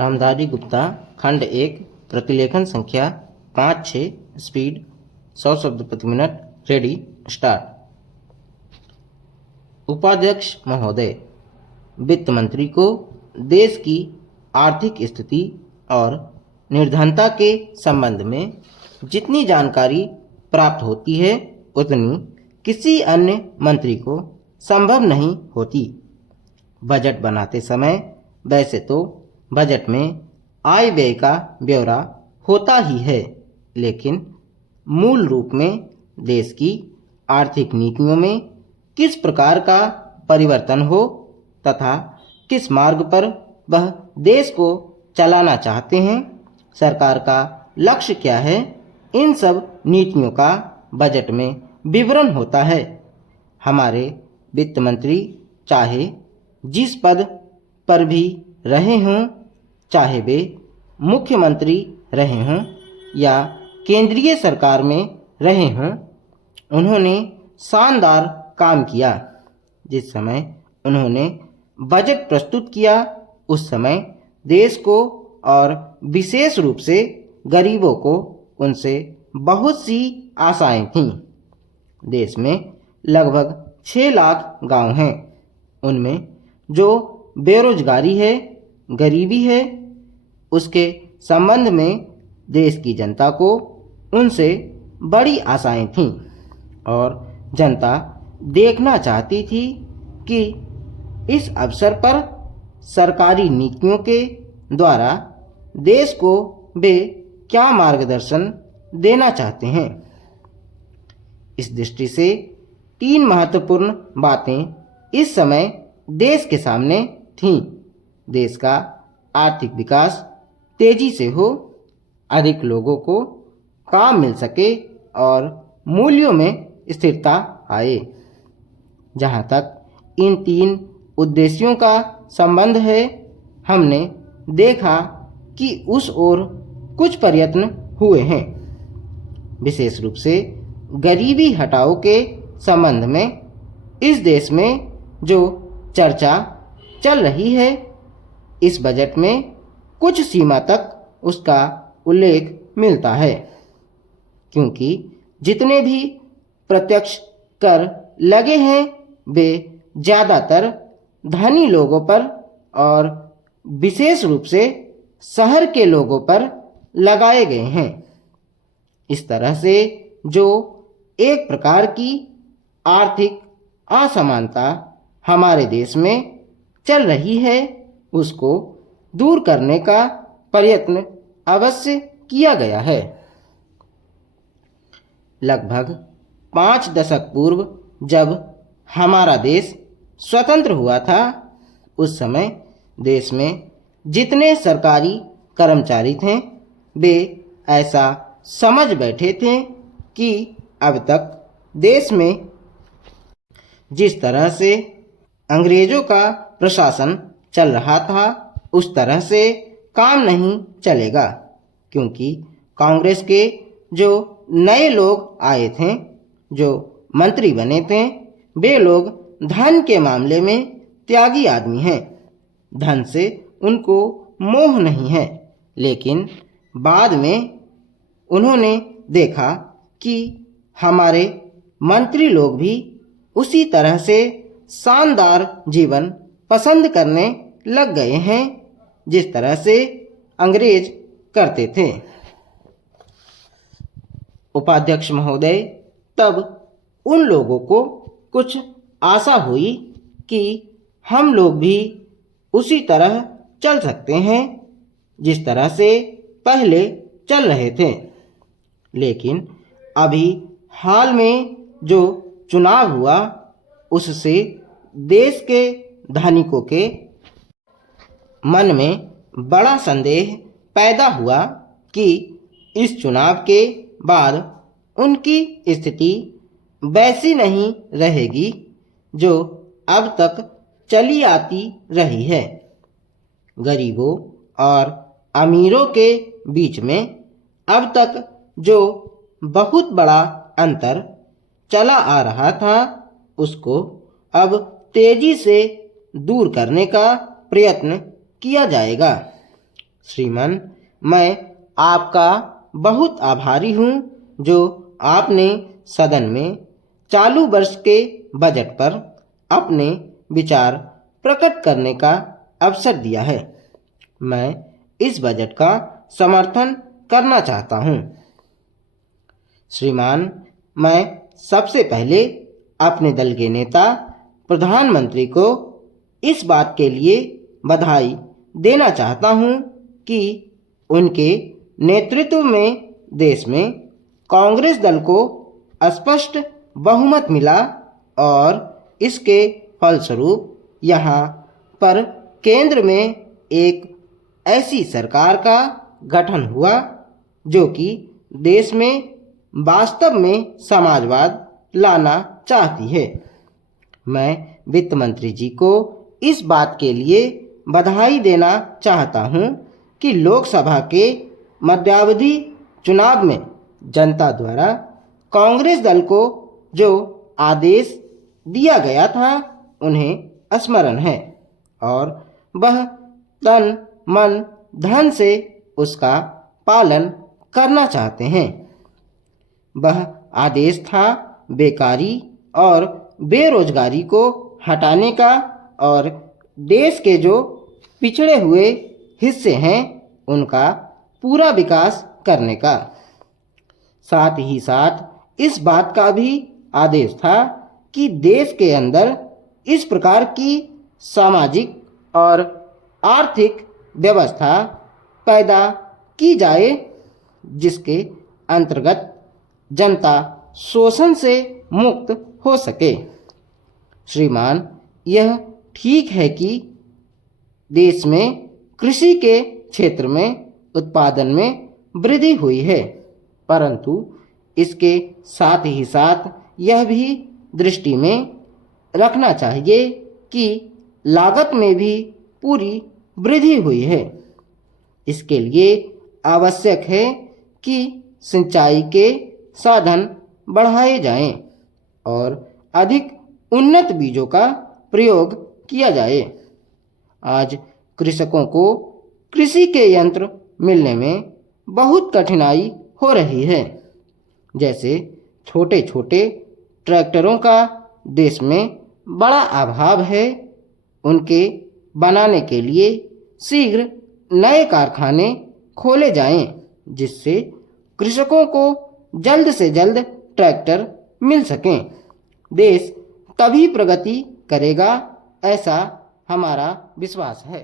रामधारी गुप्ता, खंड 1, प्रतिलेखन संख्या 5-6, स्पीड 100 शब्द प्रति मिनट। Ready, start. उपाध्यक्ष महोदय, वित्त मंत्री को देश की आर्थिक स्थिति और निर्धनता के संबंध में जितनी जानकारी प्राप्त होती है उतनी किसी अन्य मंत्री को संभव नहीं होती। बजट बनाते समय वैसे तो बजट में आय व्यय का ब्यौरा होता ही है, लेकिन मूल रूप में देश की आर्थिक नीतियों में किस प्रकार का परिवर्तन हो तथा किस मार्ग पर वह देश को चलाना चाहते हैं, सरकार का लक्ष्य क्या है, इन सब नीतियों का बजट में विवरण होता है। हमारे वित्त मंत्री चाहे जिस पद पर भी रहे हों, चाहे वे मुख्यमंत्री रहे हों या केंद्रीय सरकार में रहे हों, उन्होंने शानदार काम किया। जिस समय उन्होंने बजट प्रस्तुत किया उस समय देश को और विशेष रूप से गरीबों को उनसे बहुत सी आशाएं थीं। देश में लगभग 6 लाख गांव हैं। उनमें जो बेरोजगारी है, गरीबी है, उसके संबंध में देश की जनता को उनसे बड़ी आशाएं थीं और जनता देखना चाहती थी कि इस अवसर पर सरकारी नीतियों के द्वारा देश को वे क्या मार्गदर्शन देना चाहते हैं। इस दृष्टि से 3 महत्वपूर्ण बातें इस समय देश के सामने थीं। देश का आर्थिक विकास तेजी से हो, अधिक लोगों को काम मिल सके और मूल्यों में स्थिरता आए। जहाँ तक इन 3 उद्देश्यों का संबंध है, हमने देखा कि उस ओर कुछ प्रयत्न हुए हैं। विशेष रूप से गरीबी हटाओ के संबंध में इस देश में जो चर्चा चल रही है, इस बजट में कुछ सीमा तक उसका उल्लेख मिलता है, क्योंकि जितने भी प्रत्यक्ष कर लगे हैं वे ज़्यादातर धनी लोगों पर और विशेष रूप से शहर के लोगों पर लगाए गए हैं। इस तरह से जो एक प्रकार की आर्थिक असमानता हमारे देश में चल रही है, उसको दूर करने का प्रयत्न अवश्य किया गया है। लगभग 5 दशक पूर्व जब हमारा देश स्वतंत्र हुआ था, उस समय देश में जितने सरकारी कर्मचारी थे वे ऐसा समझ बैठे थे कि अब तक देश में जिस तरह से अंग्रेजों का प्रशासन चल रहा था उस तरह से काम नहीं चलेगा, क्योंकि कांग्रेस के जो नए लोग आए थे, जो मंत्री बने थे, वे लोग धन के मामले में त्यागी आदमी हैं। धन से उनको मोह नहीं है, लेकिन बाद में उन्होंने देखा कि हमारे मंत्री लोग भी उसी तरह से शानदार जीवन पसंद करने लग गए हैं जिस तरह से अंग्रेज करते थे। उपाध्यक्ष महोदय, तब उन लोगों को कुछ आशा हुई कि हम लोग भी उसी तरह चल सकते हैं जिस तरह से पहले चल रहे थे। लेकिन अभी हाल में जो चुनाव हुआ उससे देश के धनिकों के मन में बड़ा संदेह पैदा हुआ कि इस चुनाव के बाद उनकी स्थिति वैसी नहीं रहेगी जो अब तक चली आती रही है। गरीबों और अमीरों के बीच में अब तक जो बहुत बड़ा अंतर चला आ रहा था, उसको अब तेजी से दूर करने का प्रयत्न किया जाएगा। श्रीमान, मैं आपका बहुत आभारी हूँ जो आपने सदन में चालू वर्ष के बजट पर अपने विचार प्रकट करने का अवसर दिया है। मैं इस बजट का समर्थन करना चाहता हूँ। श्रीमान, मैं सबसे पहले अपने दल के नेता प्रधानमंत्री को इस बात के लिए बधाई देना चाहता हूँ कि उनके नेतृत्व में देश में कांग्रेस दल को स्पष्ट बहुमत मिला और इसके फलस्वरूप यहाँ पर केंद्र में एक ऐसी सरकार का गठन हुआ जो कि देश में वास्तव में समाजवाद लाना चाहती है। मैं वित्त मंत्री जी को इस बात के लिए बधाई देना चाहता हूं कि लोकसभा के मध्यावधि चुनाव में जनता द्वारा कांग्रेस दल को जो आदेश दिया गया था उन्हें स्मरण है और वह तन मन धन से उसका पालन करना चाहते हैं। वह आदेश था बेकारी और बेरोजगारी को हटाने का और देश के जो पिछड़े हुए हिस्से हैं उनका पूरा विकास करने का। साथ ही साथ इस बात का भी आदेश था कि देश के अंदर इस प्रकार की सामाजिक और आर्थिक व्यवस्था पैदा की जाए जिसके अंतर्गत जनता शोषण से मुक्त हो सके। श्रीमान, यह ठीक है कि देश में कृषि के क्षेत्र में उत्पादन में वृद्धि हुई है, परंतु इसके साथ ही साथ यह भी दृष्टि में रखना चाहिए कि लागत में भी पूरी वृद्धि हुई है। इसके लिए आवश्यक है कि सिंचाई के साधन बढ़ाए जाएं और अधिक उन्नत बीजों का प्रयोग किया जाए। आज कृषकों को कृषि के यंत्र मिलने में बहुत कठिनाई हो रही है। जैसे छोटे छोटे ट्रैक्टरों का देश में बड़ा अभाव है। उनके बनाने के लिए शीघ्र नए कारखाने खोले जाएं, जिससे कृषकों को जल्द से जल्द ट्रैक्टर मिल सकें। देश तभी प्रगति करेगा, ऐसा हमारा विश्वास है।